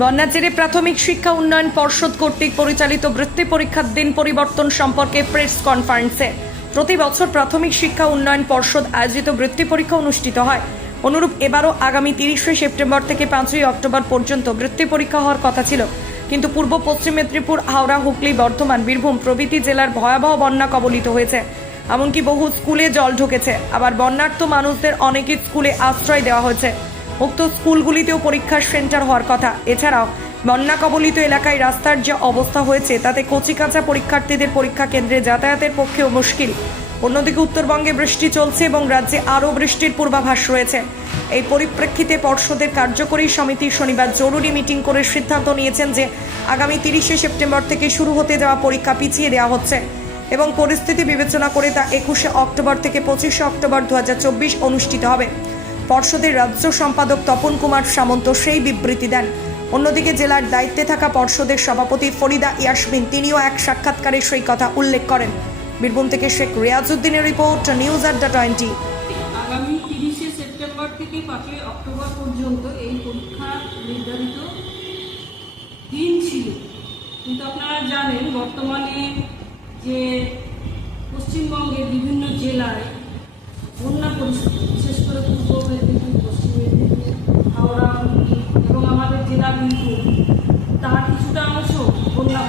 বন্যার জেরে প্রাথমিক শিক্ষা উন্নয়ন পর্ষদ কর্তৃক পরিচালিত বৃত্তি পরীক্ষার দিন পরিবর্তন সম্পর্কে প্রেস কনফারেন্সে। প্রতি বছর প্রাথমিক শিক্ষা উন্নয়ন পর্ষদ আয়োজিত বৃত্তি পরীক্ষা অনুষ্ঠিত হয়। অনুরূপ এবারও আগামী তিরিশে সেপ্টেম্বর থেকে পাঁচই অক্টোবর পর্যন্ত বৃত্তি পরীক্ষা হওয়ার কথা ছিল। কিন্তু পূর্ব পশ্চিম মেদিনীপুর, হাওড়া, হুগলি, বর্ধমান, বীরভূম প্রভৃতি জেলার ভয়াবহ বন্যা কবলিত হয়েছে। এমনকি বহু স্কুলে জল ঢুকেছে। আবার বন্যার্থ মানুষদের অনেকের স্কুলে আশ্রয় দেওয়া হয়েছে। উক্ত স্কুলগুলিতেও পরীক্ষার সেন্টার হওয়ার কথা। এছাড়াও বন্যা কবলিত এলাকায় রাস্তার যে অবস্থা হয়েছে, তাতে কচিকাঁচা পরীক্ষার্থীদের পরীক্ষা কেন্দ্রে যাতায়াতের পক্ষেও মুশকিল। অন্যদিকে উত্তরবঙ্গে বৃষ্টি চলছে এবং রাজ্যে আরও বৃষ্টির পূর্বাভাস রয়েছে। এই পরিপ্রেক্ষিতে পর্ষদের কার্যকরী সমিতি শনিবার জরুরি মিটিং করে সিদ্ধান্ত নিয়েছেন যে, আগামী তিরিশে সেপ্টেম্বর থেকে শুরু হতে যাওয়া পরীক্ষা পিছিয়ে দেওয়া হচ্ছে এবং পরিস্থিতি বিবেচনা করে তা একুশে অক্টোবর থেকে পঁচিশে অক্টোবর দু হাজার চব্বিশ অনুষ্ঠিত হবে। পর্ষদের রাজ্য সম্পাদক তপন কুমার সামন্ত সেই বিবৃতি দেন। অন্যদিকে জেলার দায়িত্বে থাকা পর্ষদের সভাপতি ফরিদা ইয়াসমিন, তিনিও এক সাক্ষাৎকারে সেই কথা উল্লেখ করেন। বীরভূম থেকে শেখ রিয়াজউদ্দিনের রিপোর্ট, নিউজ আড্ডা টোয়েন্টি। আগামী তিরিশে সেপ্টেম্বর থেকে পাঁচই অক্টোবর পর্যন্ত এই পরীক্ষা নির্ধারিত দিন ছিল। কিন্তু আপনারা জানেন, বর্তমানে যে পশ্চিমবঙ্গের বিভিন্ন জেলায় বন্যা পরিস্থিতি বিশেষ হাওড়া এবং আমাদের জেলা বীরভূম তার কিছুটা অংশ বন্যা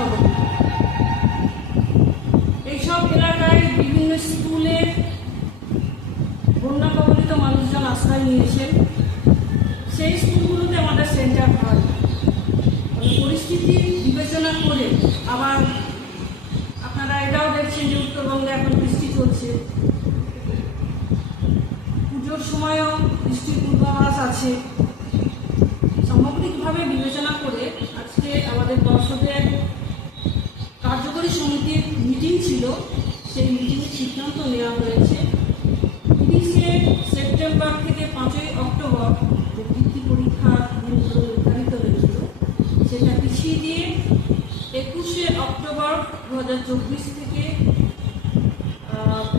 এইসব এলাকায় বিভিন্ন স্কুলে বন্যা মানুষজন আশ্রয় নিয়েছেন সেই স্কুলগুলোতে আমাদের সেন্টার হয়। পরিস্থিতি বিবেচনা করে আবার আপনারা এটাও দেখছেন যে উত্তরবঙ্গে এখন বৃষ্টি চলছে। পুজোর সময়ও বৃষ্টির পূর্বাভাস আছে। সামগ্রিকভাবে বিবেচনা করে আজকে আমাদের পর্ষদের কার্যকরী সমিতির মিটিং ছিল। সেই মিটিংয়ে সিদ্ধান্ত নেওয়া হয়েছে। তিরিশে সেপ্টেম্বর থেকে পাঁচই অক্টোবর যে বৃত্তি পরীক্ষা নির্ধারিত হয়েছিল, সেটা পিছিয়ে দিয়ে একুশে অক্টোবর দু হাজার চব্বিশ থেকে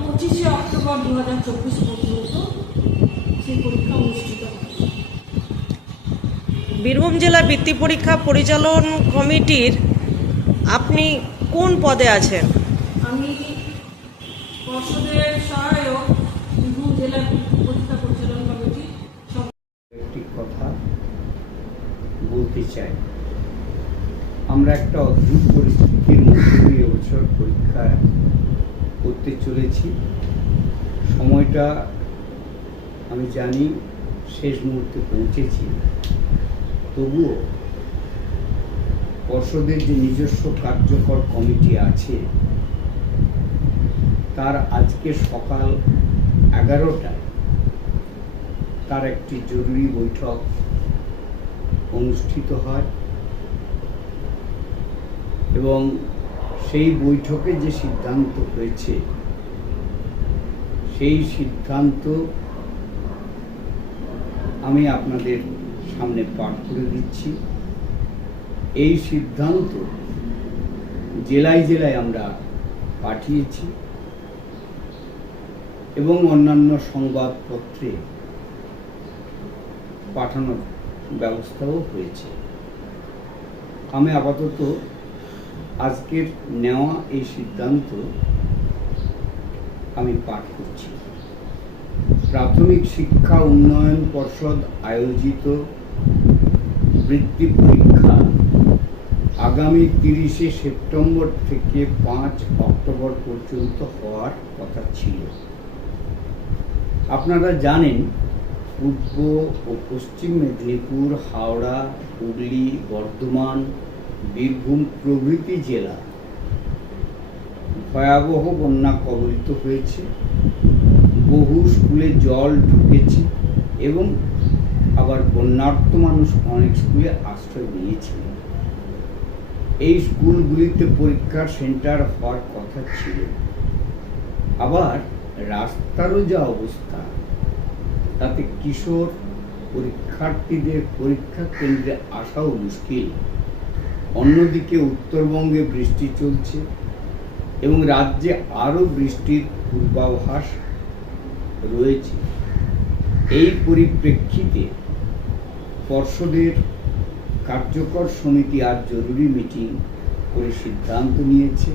পঁচিশে অক্টোবর দু হাজার চব্বিশ পর্যন্ত সেই পরীক্ষা অনুষ্ঠিত হবে বীরভূম জেলা বৃত্তি পরীক্ষা পরিচালন কমিটির আপনি কোন পদে আছেন? আমি পর্ষদের সহায়ক বীরভূম জেলা পরীক্ষা পরিচালন কমিটি একটি কথা বলতে চাই। আমরা একটা অদ্ভুত পরিস্থিতির মধ্যে দিয়ে এবছর পরীক্ষা করতে চলেছি। সময়টা আমি জানি শেষ মুহূর্তে পৌঁছেছি। তবুও পর্ষদের যে নিজস্ব কার্যকর কমিটি আছে, তার আজকে সকাল এগারোটায় তার একটি জরুরি বৈঠক অনুষ্ঠিত হয় এবং সেই বৈঠকে যে সিদ্ধান্ত হয়েছে, সেই সিদ্ধান্ত আমি আপনাদের সামনে পাঠ করে দিচ্ছি। এই সিদ্ধান্ত জেলায় জেলায় আমরা পাঠিয়েছি এবং অন্যান্য সংবাদপত্রে পাঠানোর ব্যবস্থাও হয়েছে। আমি আপাতত আজকের নেওয়া এই সিদ্ধান্ত আমি পাঠ করছি। প্রাথমিক শিক্ষা উন্নয়ন পর্ষদ আয়োজিত বৃত্তি পরীক্ষা আগামী তিরিশে সেপ্টেম্বর থেকে পাঁচ অক্টোবর পর্যন্ত হওয়ার কথা ছিল। আপনারা জানেন, পূর্ব ও পশ্চিম মেদিনীপুর, হাওড়া, হুগলি, বর্ধমান, বীরভূম প্রভৃতি জেলা ভয়াবহ বন্যা কবলিত হয়েছে। বহু স্কুলে জল ঢুকেছে এবং আবার বন্যার্থ মানুষ অনেক স্কুলে আশ্রয় নিয়েছিল এই স্কুলগুলিতে পরীক্ষার সেন্টার হওয়ার কথা ছিল। আবার রাস্তারও যা অবস্থা, তাতে কিশোর পরীক্ষার্থীদের পরীক্ষা কেন্দ্রে আসাও মুশকিল। অন্যদিকে উত্তরবঙ্গে বৃষ্টি চলছে এবং রাজ্যে আরও বৃষ্টির পূর্বাভাস রয়েছে। এই পরিপ্রেক্ষিতে পর্ষদের কার্যকর সমিতি আর জরুরি মিটিং করে সিদ্ধান্ত নিয়েছে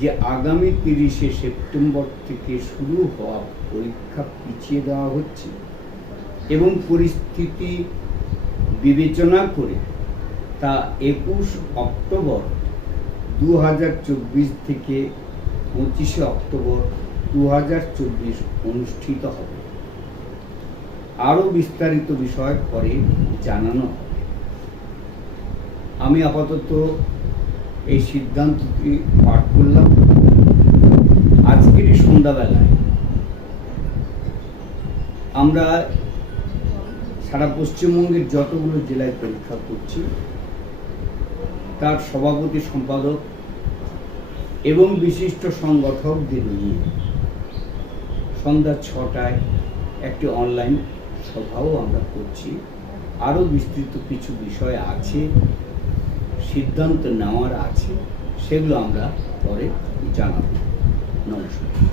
যে আগামী তিরিশে সেপ্টেম্বর থেকে শুরু হওয়া পরীক্ষা পিছিয়ে দেওয়া হচ্ছে এবং পরিস্থিতি বিবেচনা করে তা একুশ অক্টোবর দু হাজার চব্বিশ থেকে পঁচিশে অক্টোবর দু হাজার চব্বিশ অনুষ্ঠিত হবে। আরও বিস্তারিত বিষয় পরে জানানো হবে। আমি আপাতত এই সিদ্ধান্তটি পাঠ করলাম। আজকেরই সন্ধ্যাবেলায় আমরা সারা পশ্চিমবঙ্গের যতগুলো জেলায় পরীক্ষা করছি, তার সভাপতি সম্পাদক এবং বিশিষ্ট সংগঠকদের নিয়ে সন্ধ্যা ছটায় একটি অনলাইন সভাও আমরা করছি। আরও বিস্তৃত কিছু বিষয় আছে, সিদ্ধান্ত নেওয়ার আছে, সেগুলো আমরা পরে জানাব। নমস্কার।